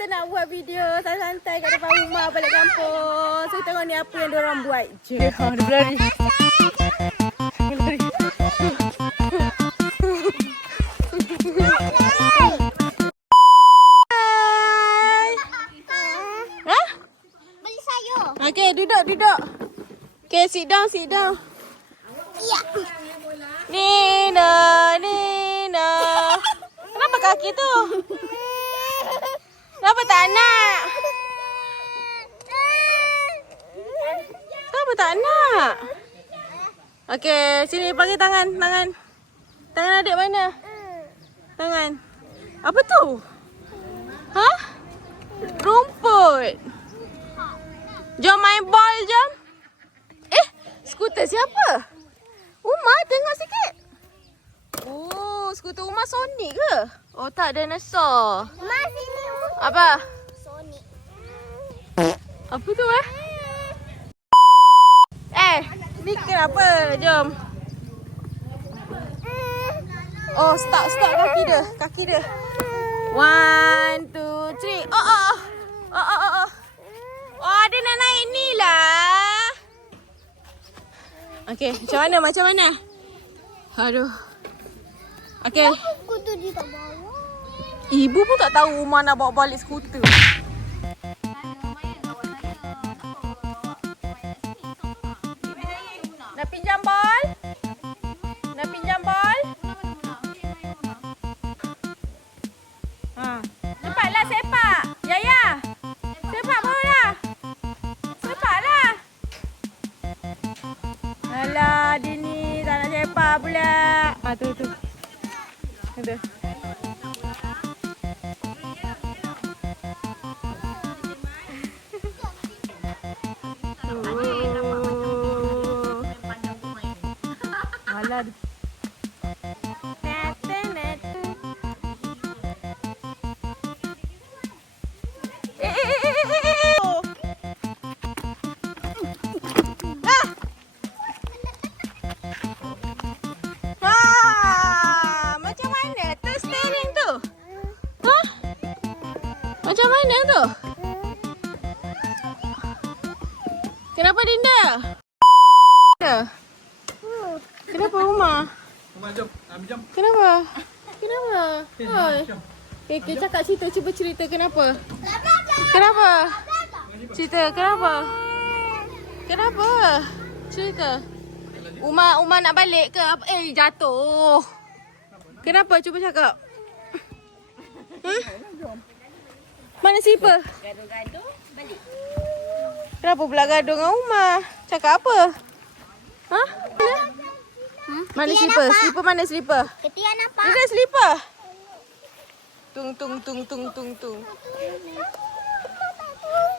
kita nak buat video santai-santai kat depan rumah balik kampung. So kita tengok ni apa yang diorang buat. Je, dia berlari. Okay, duduk. Okay, sit down. Ya. Nina. Kenapa kaki tu? Kenapa tak nak? Kenapa tak nak? Okay, sini bagi tangan. Tangan adik mana? Tangan. Apa tu? Ha? Rumput. Jom main ball, jom. Skuter siapa? Umar, tengok sikit. Oh, skuter Umar Sonic ke? Oh, tak, dinosaur. Mas, ini Apa? Sonic. Apa tu ni kenapa? Jom. Oh, stop kaki dia. 1, 2, 3. Oh. Oh, dia nak naik ni lah. Okay, macam mana? Aduh. Okay. Skuter dia tak bawa. Ibu pun tak tahu Umar nak bawa balik skuter. Nak pinjam bol? Cepatlah sepak. Yaya. Sepak barulah. Sepaklah. Alah, Dini tak nak sepak pula. Tu. Ada. Alah. Macam mana tu? Kenapa Dinda? Kenapa Umar? Umar jom, jom. Kenapa? Oi. Okay, cakap cuba cerita kenapa? Cerita kenapa? Cerita. Umar nak balik ke? Jatuh. Kenapa? Cuba cakap. Mana slipper? Gaduh-gaduh, balik. Kenapa pula gaduh dengan Umar? Cakap apa? Ha? Mana slipper? Slipper mana slipper? Ketia nampak? Dia slipper. Tung.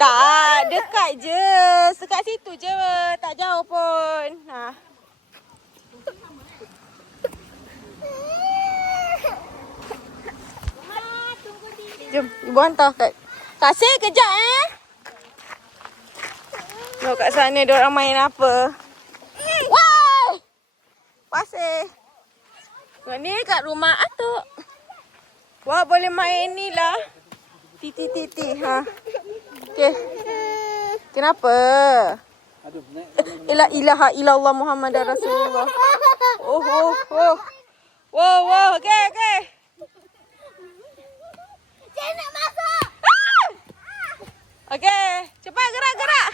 Tak, dekat je. Dekat situ je. Tak jauh pun. Ha. Jom, ibu hantar kat. Kasih kejap Tengok kat sana diorang main apa. Wah! Pasir. Tengok ni kat rumah atuk. Wah, boleh main ni lah. Titi. Ha. Okay. Kenapa? La ilaha illallah Muhammadar Rasulullah. Oh. Wow. Okay. Saya nak masuk. Okay. Cepat gerak.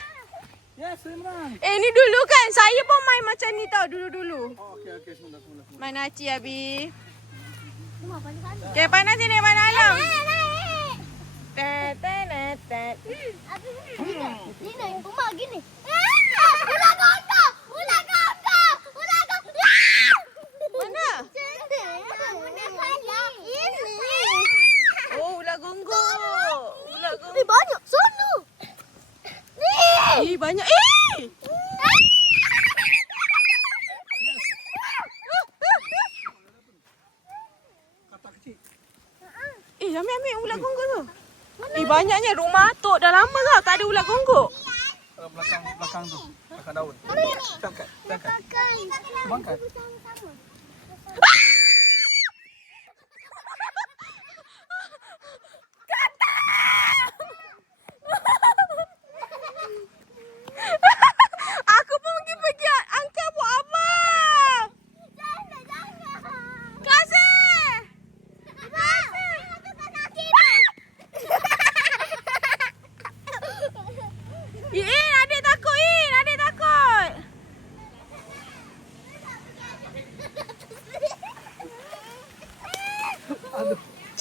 Ya, saya menang. Ni dulu kan. Saya pun main macam ni tau dulu. Oh, okey, sebentar. Mana Aci Abi? Okay, panas sini, mana alam? Naik. Ni naik rumah gini. Ular gondok. Mana? Ini. Oh, ular gonggok. Banyak. Sono. Ni. Banyak. Kata kecil. Ambil ular gonggok tu. Banyaknya rumah atuk dah lama tak ada ular gonggok. Belakang tu. Belakang daun. Angkat. Angkat.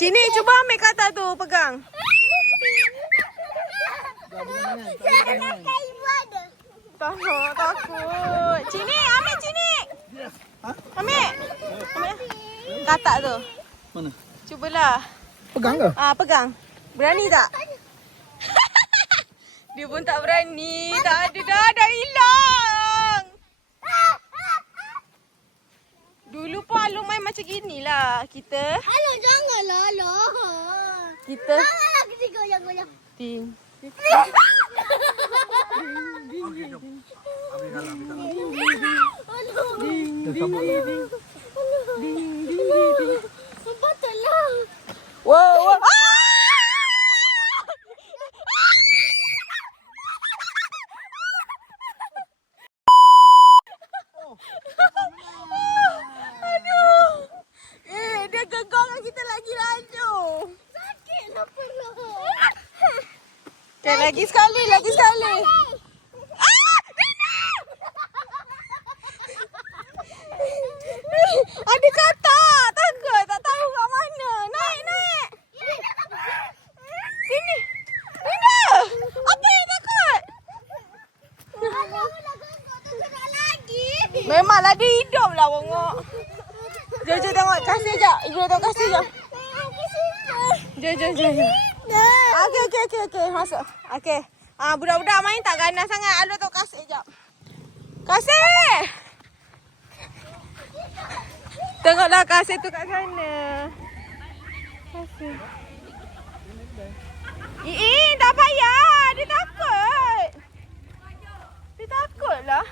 Cini, cuba ambil kata tu, pegang. Tak nak, takut. Cini, ambil Cini. Ambil. Ambil. Katak tu. Mana? Cubalah. Pegang ke? Pegang. Berani tak? Dia pun tak berani. Tak ada dah hilang. Dulu pun Alung main macam gini lah. Kita. Halo, janganlah. Halo. Kita. Janganlah kita goyang-goyang. Ting. Okey, jom. Ambil kalah, ambil kalah. Ding, Dia ding, sambut lah. ding. Ding, ding, ding. Patutlah. Wow, wow. Aduh. Dia gegong kita lagi laju. Sakit lah perut. Okay, lagi sekali, lagi sekali. Ada katak. Takut, tak tahu kat mana. Naik, naik. Sini. Rina. Apa yang takut? Memanglah dia hidup lah bongok. Jom, jom tengok. Kasih sekejap. Ibu nak tengok kasih sekejap. Jom, jom, jom. Okey. Masuk. Okey. Budak-budak main tak ganas sangat. Alung tengok kasih sekejap. Kasih! Tengoklah kasih tu kat sana. Kasih. Tak payah. Dia takut. Dia takut lah.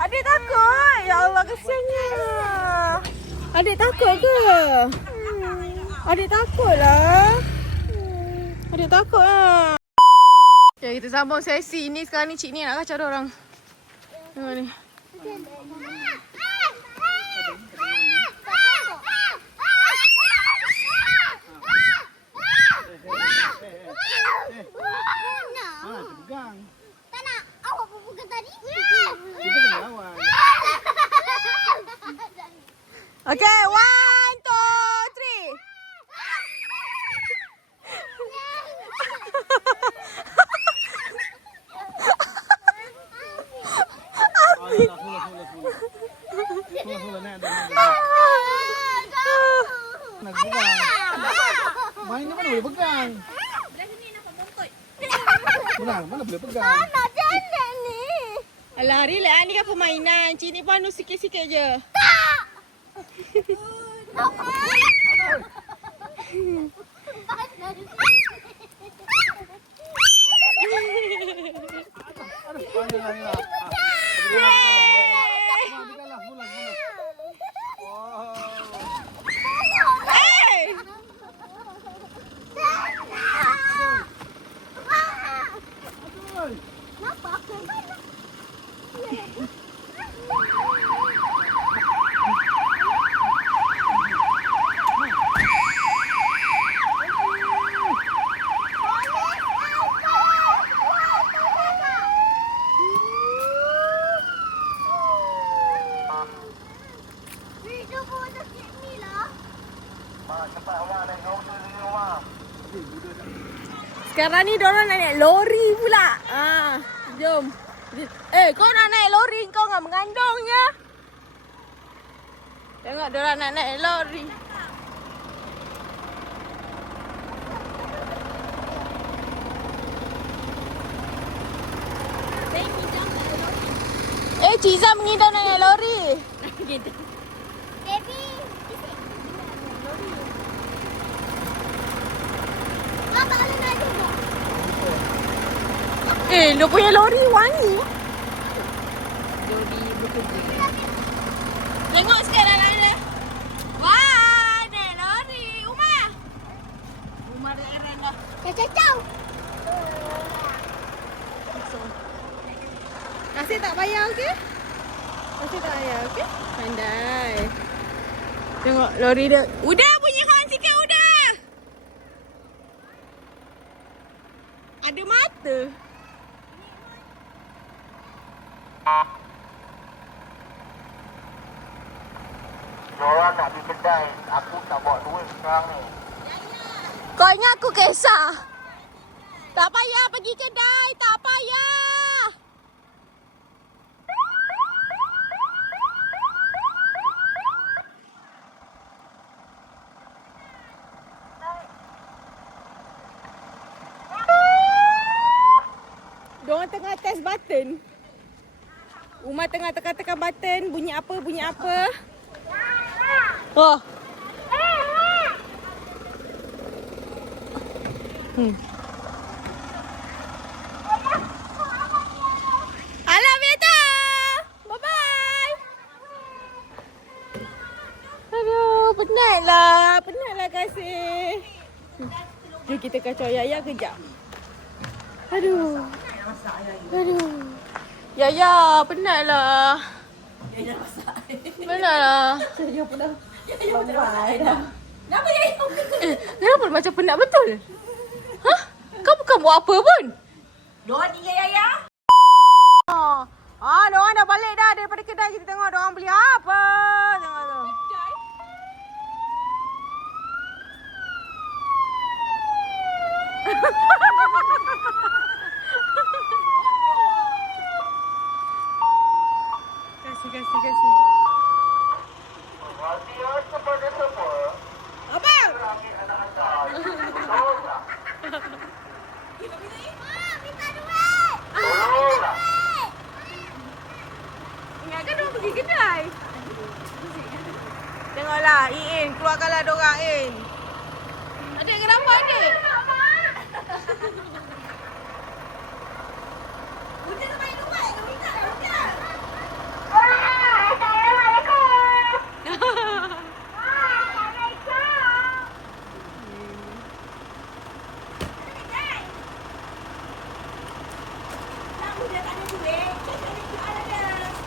Adik takut. Ya Allah, kesiannya. Adik takut ke? Adik takut lah. Adik takut lah. Okay, kita sambung sesi ni. Sekarang ni Cik Ni nak kacau orang. Tengok ni. Pegang. Tak nak. Awak pun pegang tadi. Kita kena lawan. Okay, 1, 2, 3. Nak pegang. Main ni mana boleh pegang? Mana boleh pegang? Nak jalan ni. Alah, relax. Ni kan permainan. Cik Ni panu sikit-sikit je. Sekarang ni diorang nak naik lori pula. Jom. Kau nak naik lori, kau nak mengandungnya. Tengok diorang nak naik lori. Cik Zam mengidam nak naik lori. Baby. Apa ada nak juga? Lu punya lori wangi. Lori bekerja. Tengok sikit dalam dia. Wah, naik lori. Umar. Umar dah keren dah. Cacau. Kasih tak payah, okey? Kasih tak payah, okey? Pandai. Tengok lori dia. Udah bunyi horn sikit, udah. Ada mata. Diorang nak pergi kedai. Aku tak bawa duit sekarang ni. Kau ingat aku kisah? Tak payah pergi kedai. Tak payah. Diorang tengah test button. Umar tengah tekan-tekan button. Bunyi apa, bunyi apa. Oh. Alam Vita. Bye-bye. Aduh, penatlah. Penatlah kasih. Jom kita kacau Yaya kejap. Aduh. Aduh. Yaya, penatlah. Yaya masak. Penatlah. Yaya penat. Bye dah. Kenapa Yaya? Kenapa macam penat betul? Hah? Kau bukan buat apa pun? Diorang tinggal Yaya. Diorang dah balik dah daripada kedai. Kita tengok diorang beli apa. Tengok tu. Kasih. Perhatian kepada semua. Apa? Langit anak anda. Tolonglah. Minta duit. Tolonglah. Ingatkan diorang pergi kedai. Tengoklah, In. Keluarkanlah diorang, In. Adik, kenapa adik? Bunda tak main duit. Kau minta dah bunda. Nak bunda tak ada duit. Cakap dia jual ada.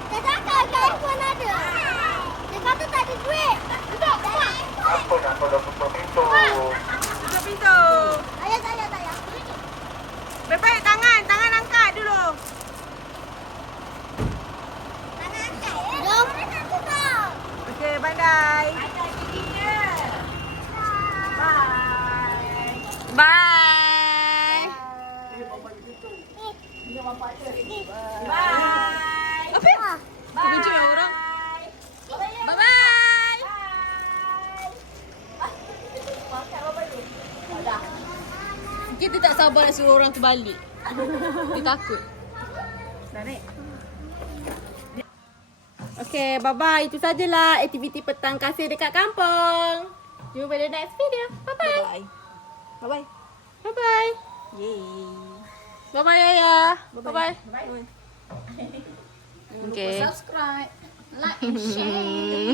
Dia cakap kat iPhone ada. Dia kata tak ada duit. Duduk, kuat. Apa nak kau dah tutup pintu? Tutup pintu. Ayah, tak payah. Baik-baik, tangan angkat dulu. Jom. Okey, bye-bye. Ada giginya. Bye. Bye. Bye. Apa? Kejut lah orang. Bye-bye. Kita tak sabar nak suruh orang tu balik. Dia takut. Okay, bye-bye. Itu sajalah aktiviti petang kasih dekat kampung. Jumpa pada next video. Bye-bye. Bye-bye. Bye-bye. Yay. Bye-bye, Yaya. Bye-bye. Bye. Okay. Subscribe, like and share.